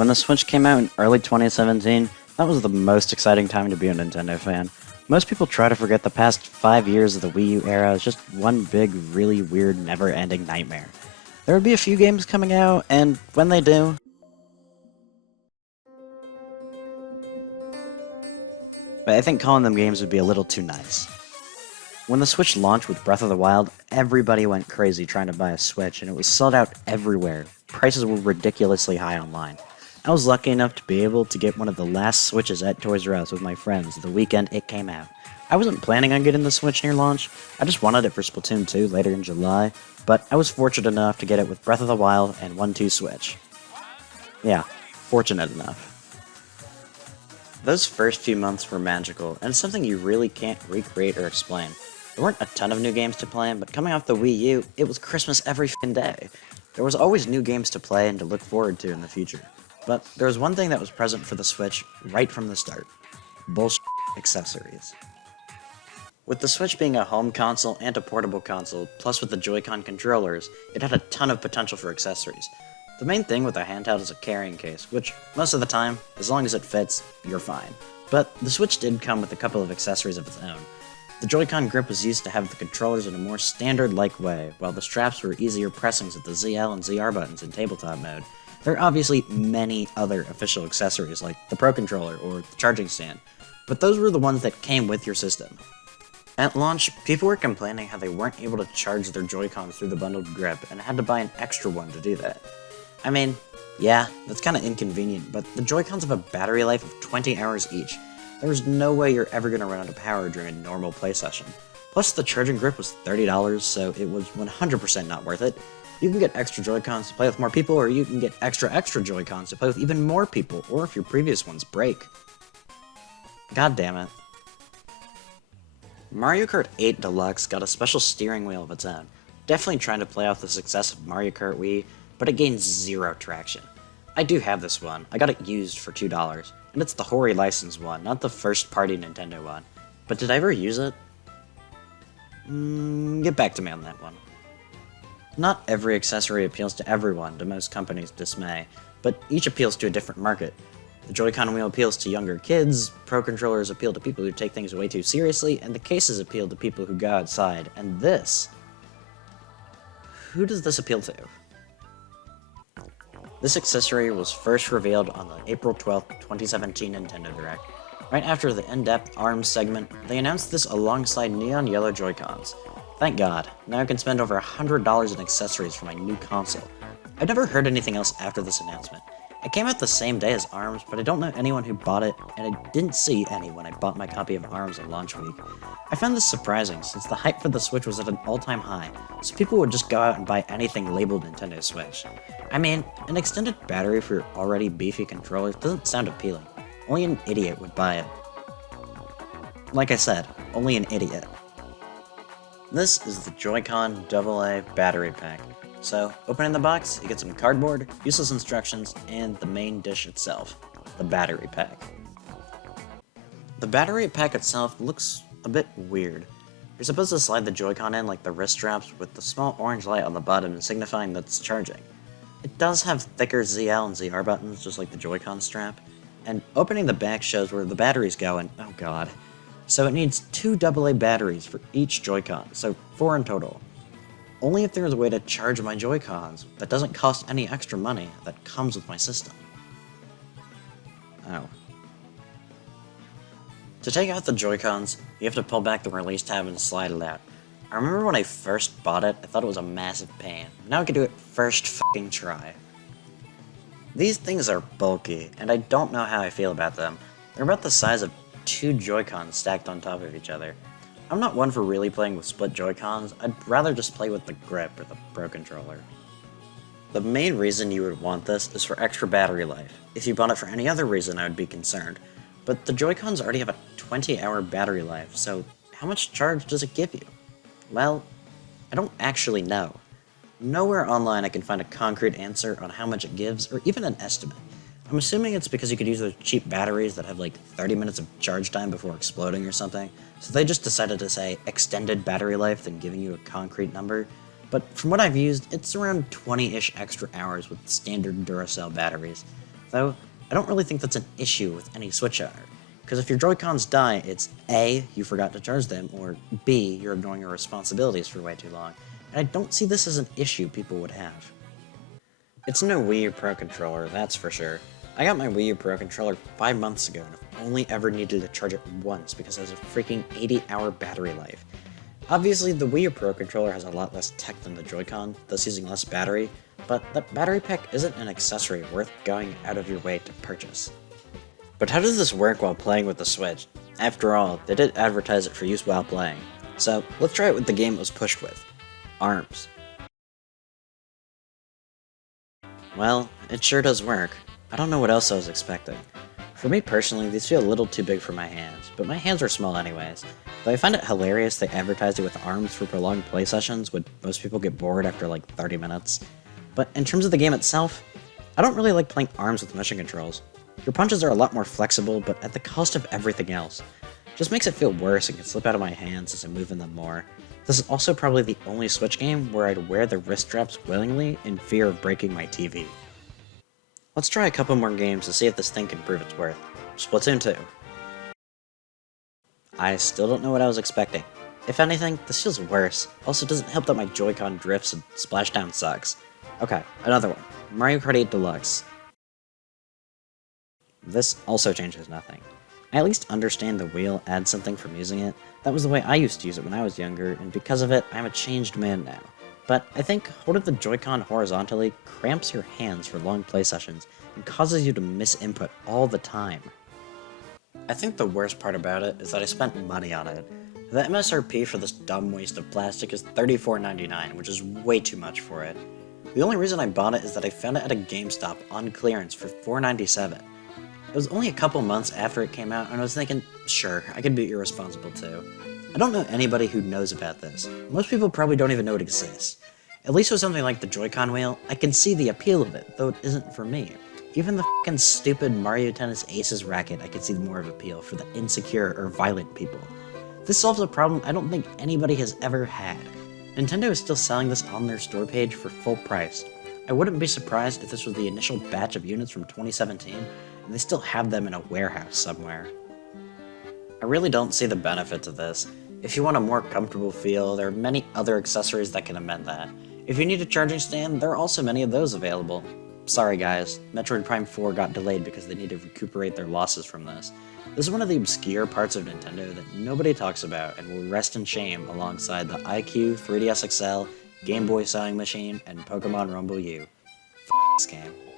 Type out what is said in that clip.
When the Switch came out in early 2017, that was the most exciting time to be a Nintendo fan. Most people try to forget the past 5 years of the Wii U era as just one big, really weird, never-ending nightmare. There would be a few games coming out, and when they do, but I think calling them games would be a little too nice. When the Switch launched with Breath of the Wild, everybody went crazy trying to buy a Switch, and it was sold out everywhere. Prices were ridiculously high online. I was lucky enough to be able to get one of the last Switches at Toys R Us with my friends the weekend it came out. I wasn't planning on getting the Switch near launch, I just wanted it for Splatoon 2 later in July, but I was fortunate enough to get it with Breath of the Wild and 1-2 Switch. Yeah, fortunate enough. Those first few months were magical, and it's something you really can't recreate or explain. There weren't a ton of new games to play, but coming off the Wii U, it was Christmas every f***ing day. There was always new games to play and to look forward to in the future. But there was one thing that was present for the Switch right from the start. Bullshit accessories. With the Switch being a home console and a portable console, plus with the Joy-Con controllers, it had a ton of potential for accessories. The main thing with a handheld is a carrying case, which, most of the time, as long as it fits, you're fine. But the Switch did come with a couple of accessories of its own. The Joy-Con grip was used to have the controllers in a more standard-like way, while the straps were easier pressings with the ZL and ZR buttons in tabletop mode. There are obviously many other official accessories like the Pro Controller or the charging stand, but those were the ones that came with your system. At launch, people were complaining how they weren't able to charge their Joy-Cons through the bundled grip and had to buy an extra one to do that. I mean, yeah, that's kinda inconvenient, but the Joy-Cons have a battery life of 20 hours each. There's no way you're ever gonna run out of power during a normal play session. Plus, the charging grip was $30, so it was 100% not worth it. You can get extra Joy-Cons to play with more people, or you can get extra Joy-Cons to play with even more people, or if your previous ones break. God damn it. Mario Kart 8 Deluxe got a special steering wheel of its own, definitely trying to play off the success of Mario Kart Wii, but it gained zero traction. I do have this one, I got it used for $2, and it's the Hori licensed one, not the first-party Nintendo one. But did I ever use it? Get back to me on that one. Not every accessory appeals to everyone, to most companies' dismay, but each appeals to a different market. The Joy-Con wheel appeals to younger kids, Pro Controllers appeal to people who take things way too seriously, and the cases appeal to people who go outside, and this... Who does this appeal to? This accessory was first revealed on the April 12, 2017 Nintendo Direct. Right after the in-depth ARMS segment, they announced this alongside neon yellow Joy-Cons. Thank God, now I can spend over $100 in accessories for my new console. I've never heard anything else after this announcement. It came out the same day as ARMS, but I don't know anyone who bought it, and I didn't see any when I bought my copy of ARMS on launch week. I found this surprising, since the hype for the Switch was at an all-time high, so people would just go out and buy anything labeled Nintendo Switch. I mean, an extended battery for your already beefy controllers doesn't sound appealing. Only an idiot would buy it. Like I said, only an idiot. This is the Joy-Con AA battery pack. So, opening the box, you get some cardboard, useless instructions, and the main dish itself, the battery pack. The battery pack itself looks a bit weird. You're supposed to slide the Joy-Con in like the wrist straps with the small orange light on the bottom signifying that it's charging. It does have thicker ZL and ZR buttons just like the Joy-Con strap, and opening the back shows where the batteries go and oh god. So it needs 2 AA batteries for each Joy-Con, so 4 in total. Only if there is a way to charge my Joy-Cons that doesn't cost any extra money that comes with my system. Oh. To take out the Joy-Cons, you have to pull back the release tab and slide it out. I remember when I first bought it, I thought it was a massive pain. Now I can do it first fucking try. These things are bulky, and I don't know how I feel about them. They're about the size of 2 Joy-Cons stacked on top of each other. I'm not one for really playing with split Joy-Cons, I'd rather just play with the grip or the Pro Controller. The main reason you would want this is for extra battery life. If you bought it for any other reason, I would be concerned. But the Joy-Cons already have a 20-hour battery life, so how much charge does it give you? Well, I don't actually know. Nowhere online I can find a concrete answer on how much it gives, or even an estimate. I'm assuming it's because you could use those cheap batteries that have like 30 minutes of charge time before exploding or something, so they just decided to say extended battery life than giving you a concrete number. But from what I've used, it's around 20-ish extra hours with standard Duracell batteries. Though, I don't really think that's an issue with any Switch owner, because if your Joy-Cons die, it's A, you forgot to charge them, or B, you're ignoring your responsibilities for way too long, and I don't see this as an issue people would have. It's no Wii U Pro controller, that's for sure. I got my Wii U Pro controller 5 months ago, and I've only ever needed to charge it once because it has a freaking 80-hour battery life. Obviously, the Wii U Pro controller has a lot less tech than the Joy-Con, thus using less battery, but that battery pack isn't an accessory worth going out of your way to purchase. But how does this work while playing with the Switch? After all, they did advertise it for use while playing. So, let's try it with the game it was pushed with. ARMS. Well, it sure does work. I don't know what else I was expecting. For me personally, these feel a little too big for my hands, but my hands are small anyways. Though I find it hilarious they advertised it with ARMS for prolonged play sessions when most people get bored after like 30 minutes. But in terms of the game itself, I don't really like playing ARMS with motion controls. Your punches are a lot more flexible, but at the cost of everything else. Just makes it feel worse and can slip out of my hands as I move in them more. This is also probably the only Switch game where I'd wear the wrist straps willingly in fear of breaking my TV. Let's try a couple more games to see if this thing can prove its worth. Splatoon 2. I still don't know what I was expecting. If anything, this feels worse. Also, doesn't help that my Joy-Con drifts and Splashdown sucks. Okay, another one. Mario Kart 8 Deluxe. This also changes nothing. I at least understand the wheel adds something from using it. That was the way I used to use it when I was younger, and because of it, I'm a changed man now. But I think holding the Joy-Con horizontally cramps your hands for long play sessions and causes you to miss input all the time. I think the worst part about it is that I spent money on it. The MSRP for this dumb waste of plastic is $34.99, which is way too much for it. The only reason I bought it is that I found it at a GameStop on clearance for $4.97. It was only a couple months after it came out, and I was thinking, sure, I could be irresponsible too. I don't know anybody who knows about this. Most people probably don't even know it exists. At least with something like the Joy-Con wheel, I can see the appeal of it, though it isn't for me. Even the f***ing stupid Mario Tennis Aces racket I can see more of appeal for the insecure or violent people. This solves a problem I don't think anybody has ever had. Nintendo is still selling this on their store page for full price. I wouldn't be surprised if this was the initial batch of units from 2017, and they still have them in a warehouse somewhere. I really don't see the benefit to this. If you want a more comfortable feel, there are many other accessories that can amend that. If you need a charging stand, there are also many of those available. Sorry guys, Metroid Prime 4 got delayed because they need to recuperate their losses from this. This is one of the obscure parts of Nintendo that nobody talks about and will rest in shame alongside the iQue, 3DS XL, Game Boy Sewing Machine, and Pokemon Rumble U. F*** this game.